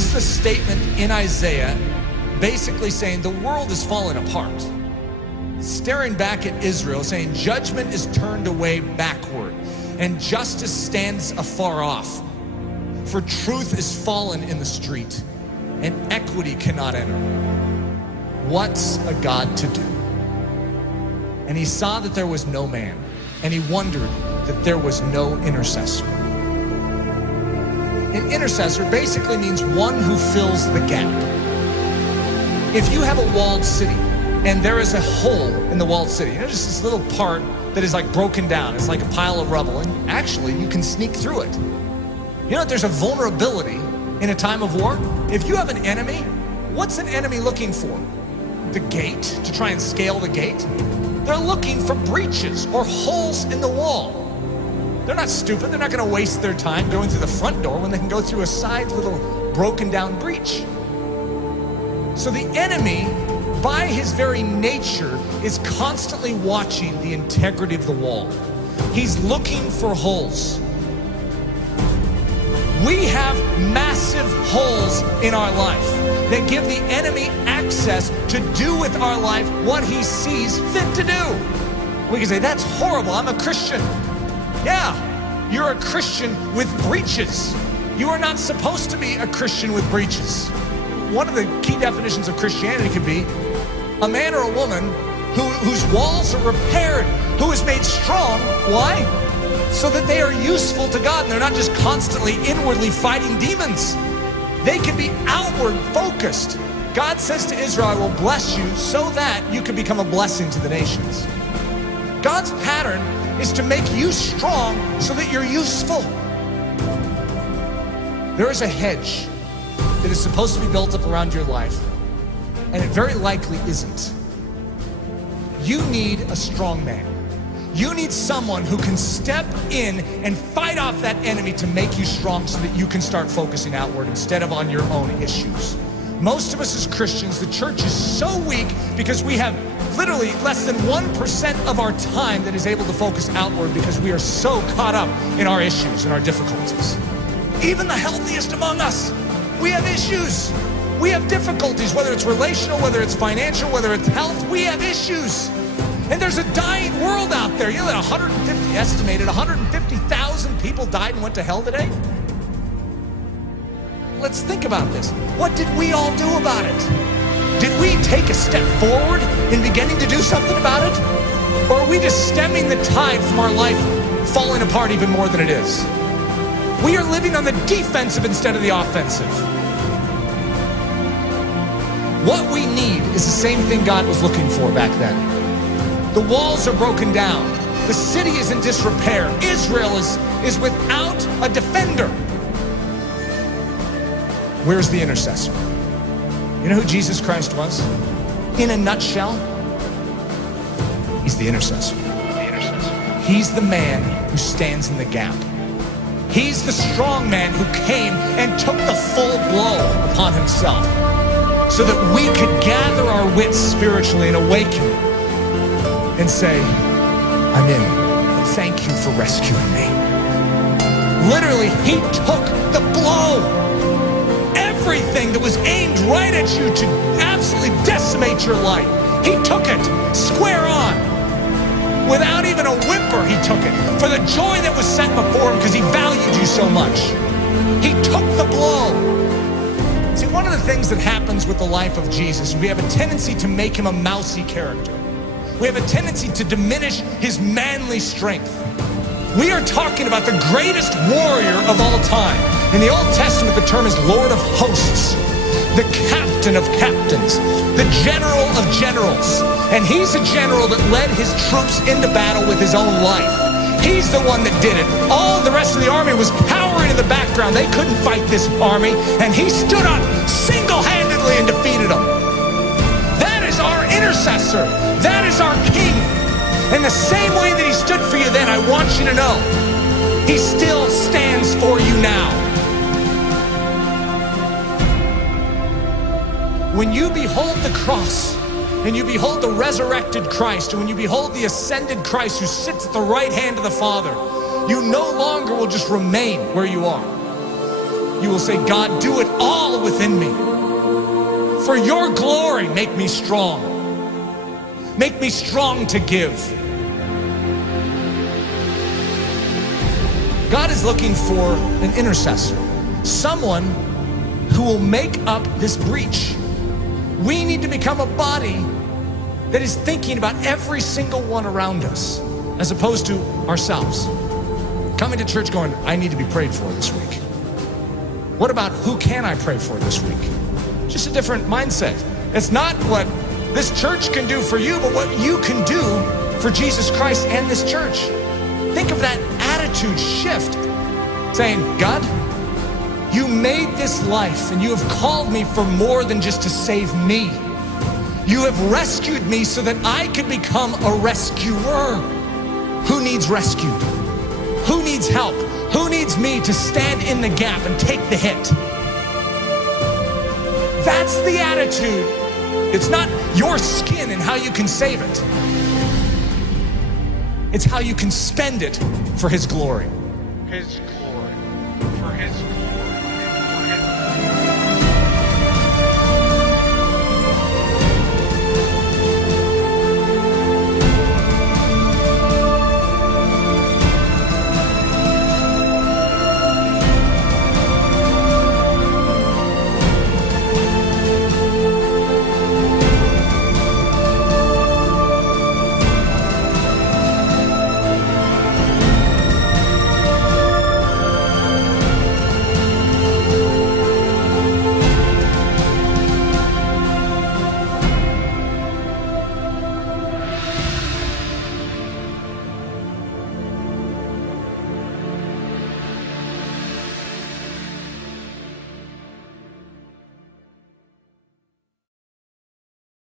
This is a statement in Isaiah basically saying the world is falling apart. Staring back at Israel, saying judgment is turned away backward and justice stands afar off. For truth is fallen in the street and equity cannot enter. What's a God to do? And he saw that there was no man, and he wondered that there was no intercessor. An intercessor basically means one who fills the gap. If you have a walled city and there is a hole in the walled city, just this little part that is like broken down, it's like a pile of rubble, and actually you can sneak through it. You know, there's a vulnerability in a time of war. If you have an enemy, what's an enemy looking for? The gate, to try and scale the gate? They're looking for breaches or holes in the wall. They're not stupid. They're not going to waste their time going through the front door when they can go through a side little broken down breach. So the enemy, by his very nature, is constantly watching the integrity of the wall. He's looking for holes. We have massive holes in our life that give the enemy access to do with our life what he sees fit to do. We can say, that's horrible, I'm a Christian. Yeah, you're a Christian with breaches. You are not supposed to be a Christian with breaches. One of the key definitions of Christianity could be a man or a woman whose walls are repaired, who is made strong. Why? So that they are useful to God and they're not just constantly inwardly fighting demons. They can be outward focused. God says to Israel, I will bless you so that you can become a blessing to the nations. God's pattern is to make you strong so that you're useful. There is a hedge that is supposed to be built up around your life, and it very likely isn't. You need a strong man. You need someone who can step in and fight off that enemy to make you strong so that you can start focusing outward instead of on your own issues. Most of us as Christians, the church is so weak because we have literally less than 1% of our time that is able to focus outward because we are so caught up in our issues and our difficulties. Even the healthiest among us, we have issues. We have difficulties, whether it's relational, whether it's financial, whether it's health, we have issues. And there's a dying world out there. You know that estimated 150,000 people died and went to hell today? Let's think about this. What did we all do about it? Did we take a step forward in beginning to do something about it? Or are we just stemming the tide from our life falling apart even more than it is? We are living on the defensive instead of the offensive. What we need is the same thing God was looking for back then. The walls are broken down. The city is in disrepair. Israel is without a defender. Where's the intercessor? You know who Jesus Christ was? In a nutshell, he's the intercessor. He's the man who stands in the gap. He's the strong man who came and took the full blow upon himself so that we could gather our wits spiritually and awaken and say, I'm in. Thank you for rescuing me. Literally, he took the blow. Everything that was aimed right at you to absolutely decimate your life, he took it square on. Without even a whimper, he took it for the joy that was set before him because he valued you so much. He took the blow. See, one of the things that happens with the life of Jesus, we have a tendency to make him a mousy character. We have a tendency to diminish his manly strength. We are talking about the greatest warrior of all time. In the Old Testament, the term is Lord of Hosts, the captain of captains, the general of generals. And he's a general that led his troops into battle with his own life. He's the one that did it. All the rest of the army was cowering in the background. They couldn't fight this army, and he stood up single-handedly and defeated them. That is our intercessor. That is our king. In the same way that he stood for you then, I want you to know, he still stands for you now. When you behold the cross, and you behold the resurrected Christ, and when you behold the ascended Christ who sits at the right hand of the Father, you no longer will just remain where you are. you will say, God, do it all within me. For your glory, make me strong. Make me strong to give. God is looking for an intercessor, someone who will make up this breach. We need to become a body that is thinking about every single one around us, as opposed to ourselves. Coming to church going, I need to be prayed for this week. What about who can I pray for this week? Just a different mindset. It's not what this church can do for you, but what you can do for Jesus Christ and this church. Think of that attitude shift, saying, God, you made this life and you have called me for more than just to save me. You have rescued me so that I can become a rescuer. Who needs rescued? Who needs help? Who needs me to stand in the gap and take the hit? That's the attitude. It's not your skin and how you can save it. It's how you can spend it for His glory. His glory. For His glory.